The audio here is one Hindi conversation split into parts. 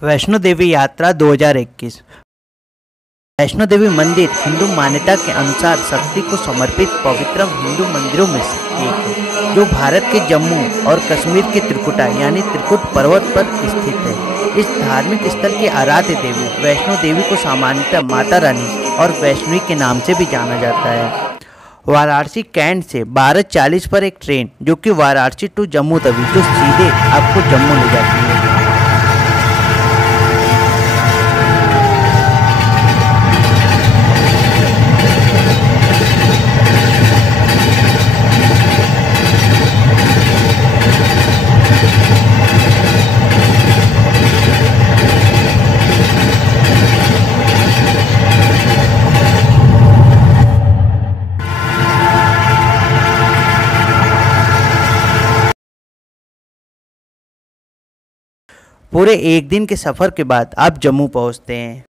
वैष्णो देवी यात्रा 2021। वैष्णो देवी मंदिर हिंदू मान्यता के अनुसार शक्ति को समर्पित पवित्र हिंदू मंदिरों में से एक है, जो भारत के जम्मू और कश्मीर के त्रिकुटा यानी त्रिकुट पर्वत पर स्थित है। इस धार्मिक स्थल की आराध्य देवी वैष्णो देवी को सामान्यतः माता रानी और वैष्णवी के नाम से भी जाना जाता है। वाराणसी कैंट से 12:40 पर एक ट्रेन जो कि वाराणसी टू जम्मू तवी जो सीधे आपको जम्मू ले जाती है। पूरे एक दिन के सफ़र के बाद आप जम्मू पहुंचते हैं।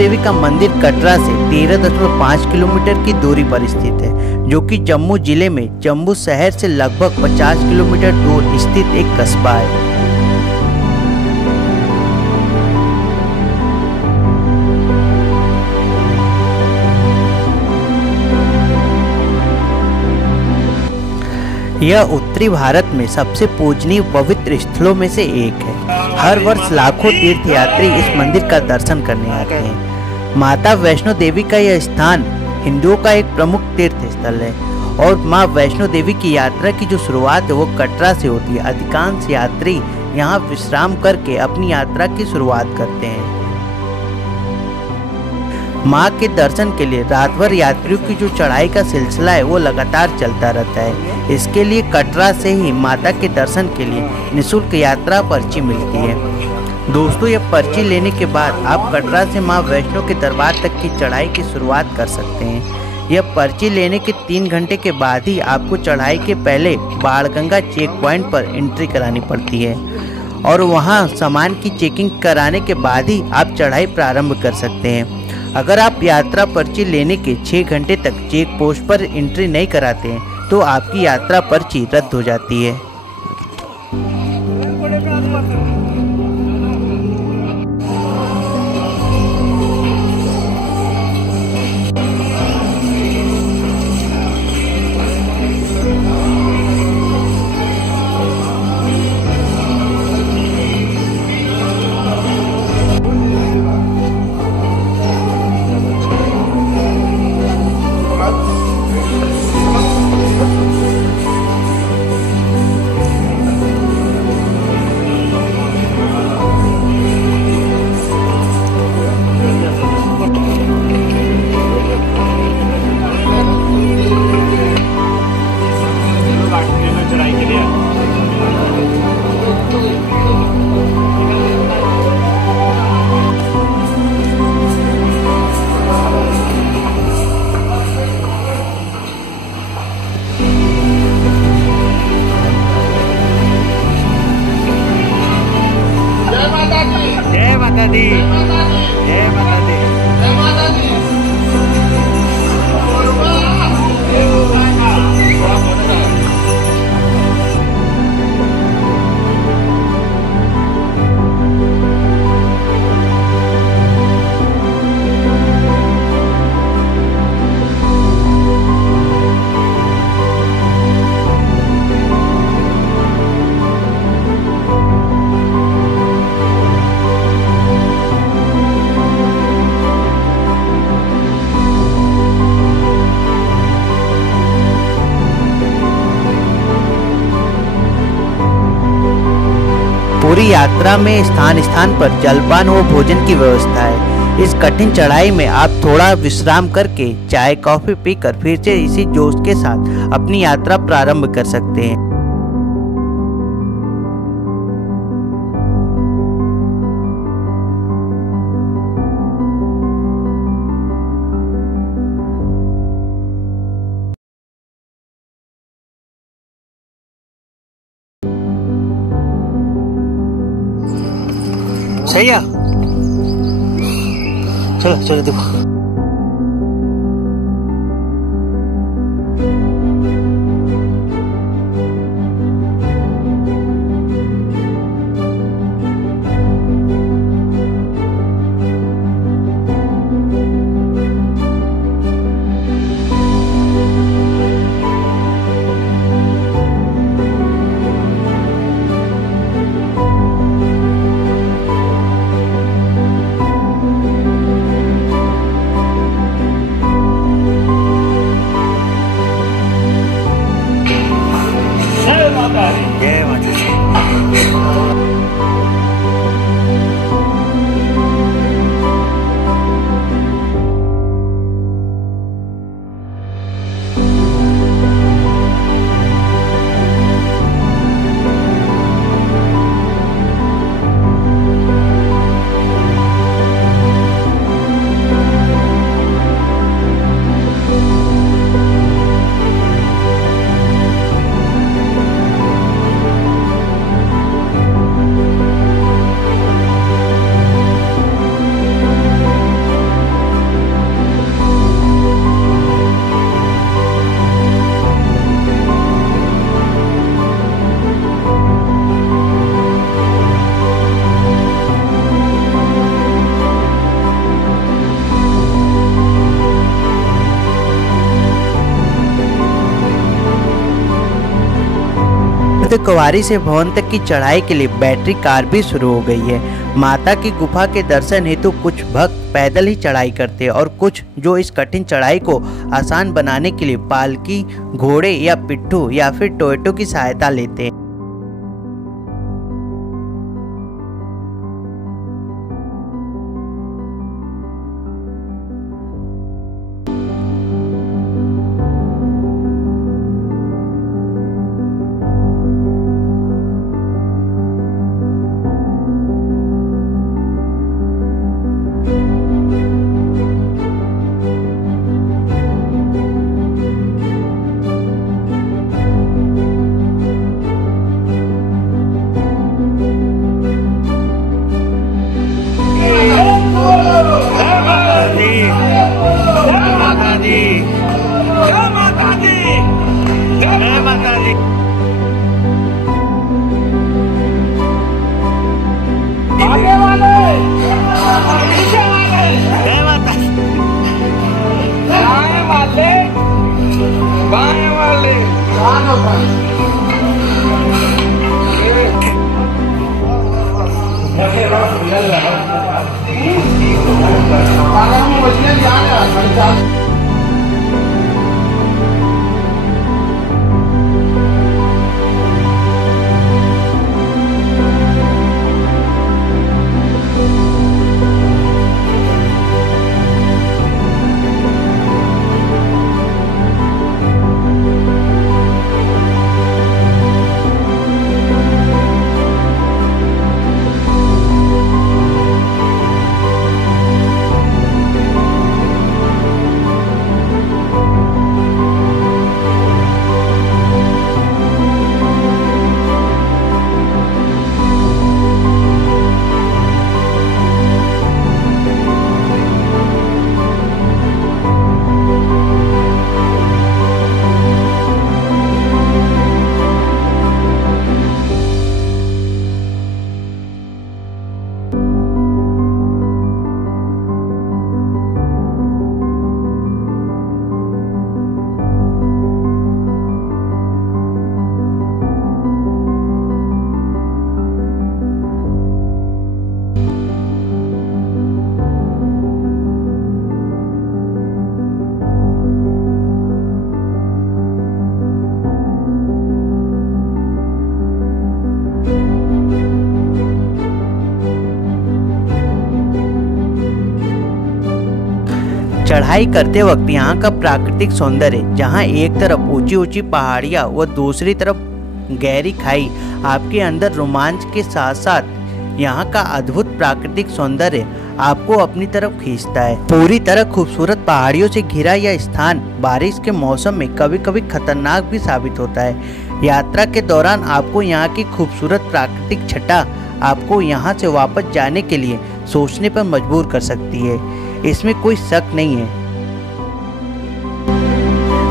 देवी का मंदिर कटरा से 13.5 किलोमीटर की दूरी पर स्थित है, जो कि जम्मू जिले में जम्मू शहर से लगभग 50 किलोमीटर दूर स्थित एक कस्बा है। यह उत्तरी भारत में सबसे पूजनीय पवित्र स्थलों में से एक है। हर वर्ष लाखों तीर्थयात्री इस मंदिर का दर्शन करने आते हैं। माता वैष्णो देवी का यह स्थान हिंदुओं का एक प्रमुख तीर्थ स्थल है और मां वैष्णो देवी की यात्रा की जो शुरुआत है वो कटरा से होती है। अधिकांश यात्री यहाँ विश्राम करके अपनी यात्रा की शुरुआत करते हैं। मां के दर्शन के लिए रात भर यात्रियों की जो चढ़ाई का सिलसिला है वो लगातार चलता रहता है। इसके लिए कटरा से ही माता के दर्शन के लिए निःशुल्क यात्रा पर्ची मिलती है। दोस्तों, यह पर्ची लेने के बाद आप कटरा से मां वैष्णो के दरबार तक की चढ़ाई की शुरुआत कर सकते हैं। यह पर्ची लेने के 3 घंटे के बाद ही आपको चढ़ाई के पहले बाणगंगा चेक पॉइंट पर एंट्री करानी पड़ती है और वहां सामान की चेकिंग कराने के बाद ही आप चढ़ाई प्रारंभ कर सकते हैं। अगर आप यात्रा पर्ची लेने के 6 घंटे तक चेक पोस्ट पर एंट्री नहीं कराते हैं तो आपकी यात्रा पर्ची रद्द हो जाती है। जय माता दी, जय माता दी, जय माता दी। पूरी यात्रा में स्थान स्थान पर जलपान व भोजन की व्यवस्था है। इस कठिन चढ़ाई में आप थोड़ा विश्राम करके चाय कॉफी पीकर फिर से इसी जोश के साथ अपनी यात्रा प्रारंभ कर सकते हैं। सही है, चलो चलो देखो। जय माता दी। अर्धकुंवारी से भवन तक की चढ़ाई के लिए बैटरी कार भी शुरू हो गई है। माता की गुफा के दर्शन हेतु कुछ भक्त पैदल ही चढ़ाई करते हैं और कुछ जो इस कठिन चढ़ाई को आसान बनाने के लिए पालकी, घोड़े या पिट्ठू या फिर टोयोटो की सहायता लेते हैं। चढ़ाई करते वक्त यहाँ का प्राकृतिक सौंदर्य, जहाँ एक तरफ ऊंची ऊंची पहाड़ियाँ व दूसरी तरफ गहरी खाई, आपके अंदर रोमांच के साथ साथ यहाँ का अद्भुत प्राकृतिक सौंदर्य आपको अपनी तरफ खींचता है। पूरी तरह खूबसूरत पहाड़ियों से घिरा यह स्थान बारिश के मौसम में कभी कभी खतरनाक भी साबित होता है। यात्रा के दौरान आपको यहाँ की खूबसूरत प्राकृतिक छटा आपको यहाँ से वापस जाने के लिए सोचने पर मजबूर कर सकती है, इसमें कोई शक नहीं है।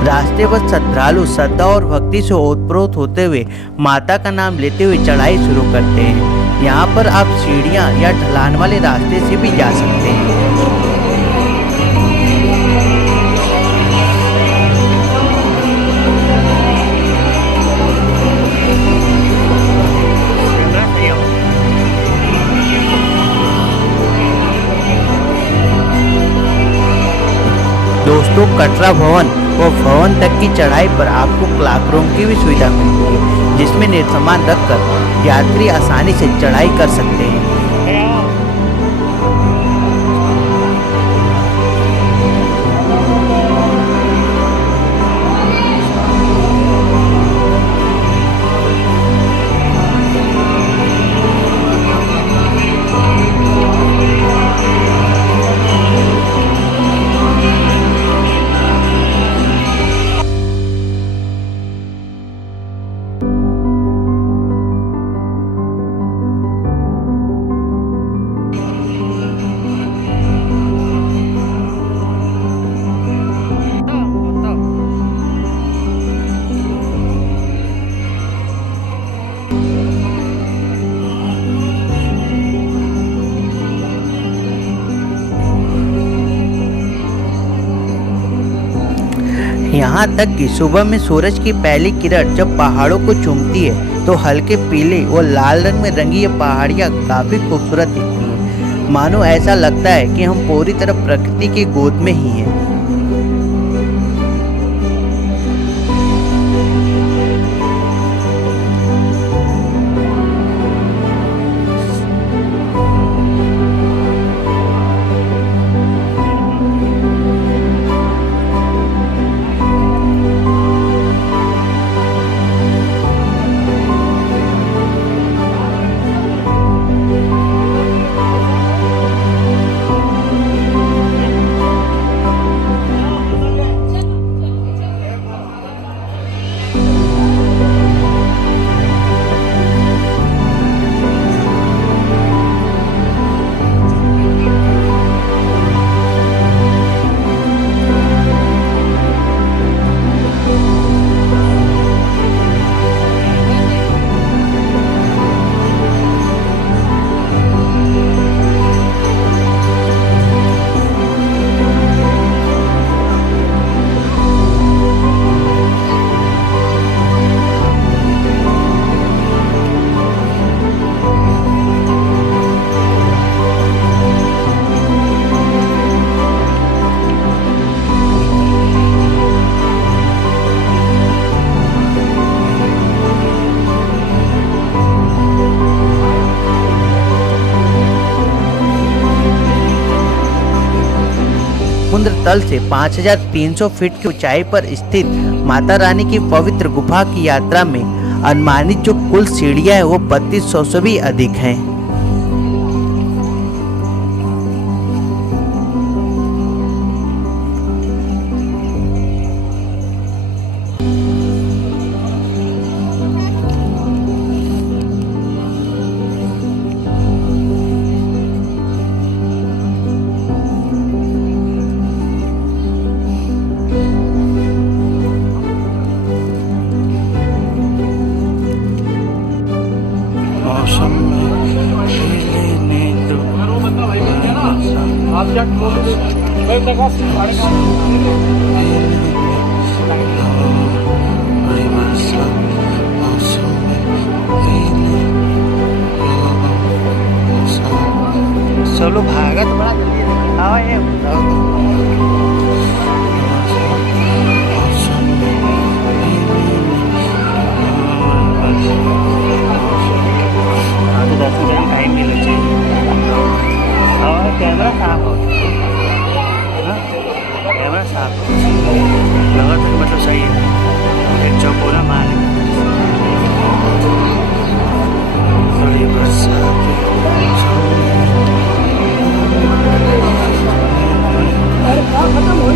रास्ते पर श्रद्धालु श्रद्धा और भक्ति से ओतप्रोत होते हुए माता का नाम लेते हुए चढ़ाई शुरू करते हैं। यहाँ पर आप सीढ़ियाँ या ढलान वाले रास्ते से भी जा सकते हैं। दोस्तों, कटरा भवन व भवन तक की चढ़ाई पर आपको क्लासरूम की भी सुविधा मिलती है, जिसमें निर्सामान रखकर यात्री आसानी से चढ़ाई कर सकते हैं। यहाँ तक कि सुबह में सूरज की पहली किरण जब पहाड़ों को चूमती है तो हल्के पीले और लाल रंग में रंगी ये पहाड़ियाँ काफी खूबसूरत दिखती हैं। मानो ऐसा लगता है कि हम पूरी तरह प्रकृति की गोद में ही हैं। समुद्र तल से 5300 फीट की ऊंचाई पर स्थित माता रानी की पवित्र गुफा की यात्रा में अनुमानित जो कुल सीढ़ियां हैं वो 3200 से भी अधिक हैं। चलो भागा तो बड़ा जल्दी आओ ये दर्शन करने टाइम नहीं लग चाहिए और कैमरा साफ हो कैमरा साफ लगा तो मतलब सही है एक चौकोरा माल थोड़ी बरसात खत्म हो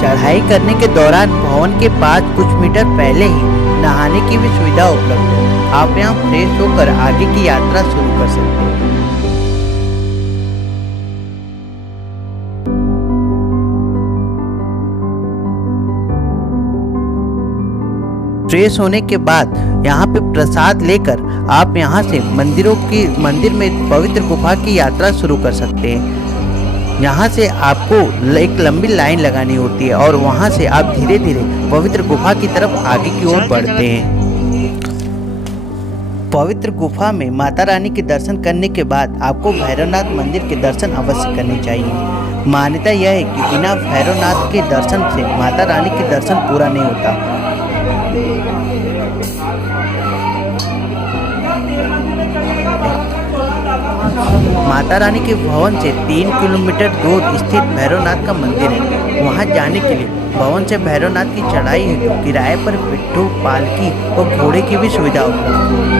चढ़ाई करने के दौरान भवन के पास कुछ मीटर पहले ही नहाने की भी सुविधा उपलब्ध है। आप यहाँ फ्रेश होकर आगे की यात्रा शुरू कर सकते हैं। फ्रेश होने के बाद यहाँ पे प्रसाद लेकर आप यहाँ से मंदिर में पवित्र गुफा की यात्रा शुरू कर सकते हैं। यहाँ से आपको एक लंबी लाइन लगानी होती है और वहाँ से आप धीरे धीरे पवित्र गुफा की तरफ आगे की ओर बढ़ते हैं। पवित्र गुफा में माता रानी के दर्शन करने के बाद आपको भैरवनाथ मंदिर के दर्शन अवश्य करने चाहिए। मान्यता यह है कि बिना भैरवनाथ के दर्शन से माता रानी के दर्शन पूरा नहीं होता। माता रानी के भवन से 3 किलोमीटर दूर स्थित भैरवनाथ का मंदिर है। वहां जाने के लिए भवन से भैरवनाथ की चढ़ाई हेतु किराए पर पिट्ठू, पालकी और घोड़े की भी सुविधा उपलब्ध है।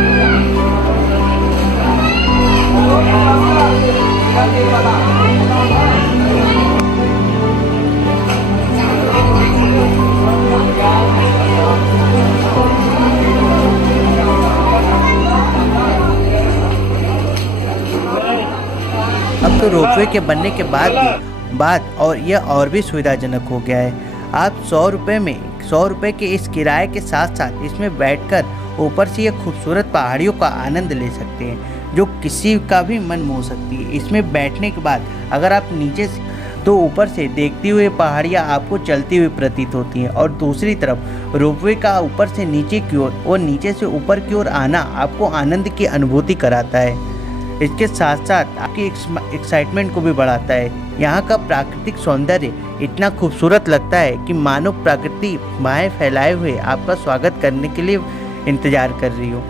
तो रोपवे के बनने के बाद और यह और भी सुविधाजनक हो गया है। आप 100 रुपये के इस किराए के साथ साथ इसमें बैठकर ऊपर से यह खूबसूरत पहाड़ियों का आनंद ले सकते हैं, जो किसी का भी मन मोह सकती है। इसमें बैठने के बाद अगर आप नीचे से तो ऊपर से देखती हुई पहाड़ियाँ आपको चलती हुई प्रतीत होती हैं, और दूसरी तरफ रोपवे का ऊपर से नीचे की ओर और नीचे से ऊपर की ओर आना आपको आनंद की अनुभूति कराता है। इसके साथ साथ आपकी एक्साइटमेंट को भी बढ़ाता है। यहाँ का प्राकृतिक सौंदर्य इतना खूबसूरत लगता है कि मानो प्रकृति बाहें फैलाए हुए आपका स्वागत करने के लिए इंतजार कर रही हो।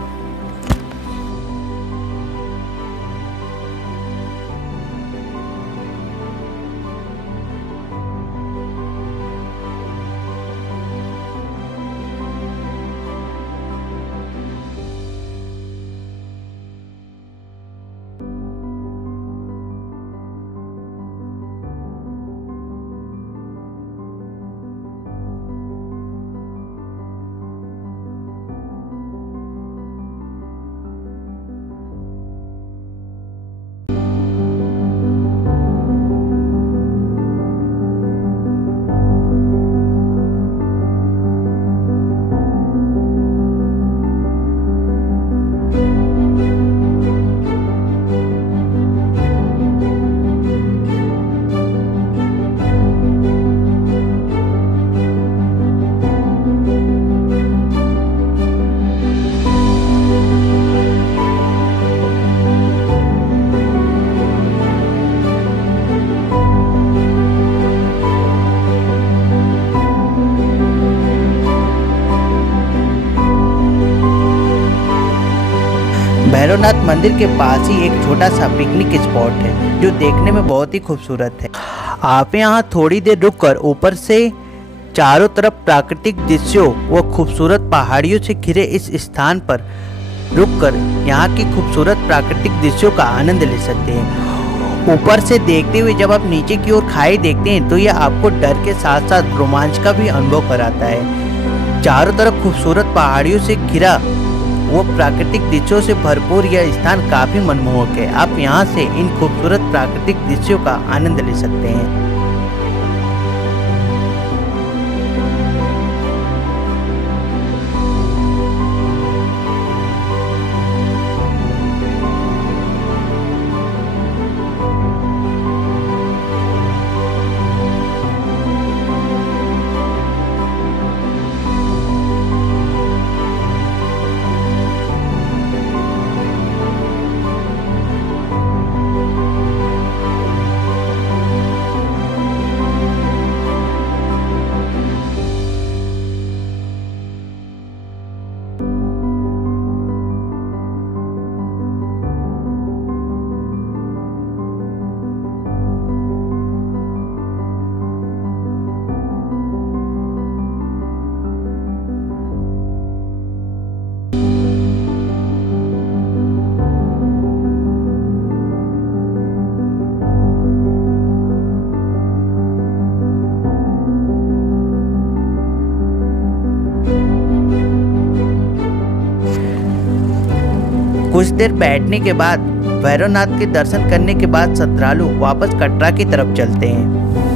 भैरवनाथ मंदिर के पास ही एक छोटा सा पिकनिक स्पॉट है, जो देखने में बहुत ही खूबसूरत है। आप यहाँ थोड़ी देर रुककर ऊपर से चारों तरफ प्राकृतिक दृश्यों व खूबसूरत पहाड़ियों से घिरे इस स्थान पर रुककर यहाँ की खूबसूरत प्राकृतिक दृश्यों का आनंद ले सकते हैं। ऊपर से देखते हुए जब आप नीचे की ओर खाई देखते हैं तो यह आपको डर के साथ साथ रोमांच का भी अनुभव कराता है। चारों तरफ खूबसूरत पहाड़ियों से घिरा वो प्राकृतिक दृश्यों से भरपूर यह स्थान काफी मनमोहक है। आप यहाँ से इन खूबसूरत प्राकृतिक दृश्यों का आनंद ले सकते हैं। कुछ देर बैठने के बाद भैरवनाथ के दर्शन करने के बाद श्रद्धालु वापस कटरा की तरफ चलते हैं।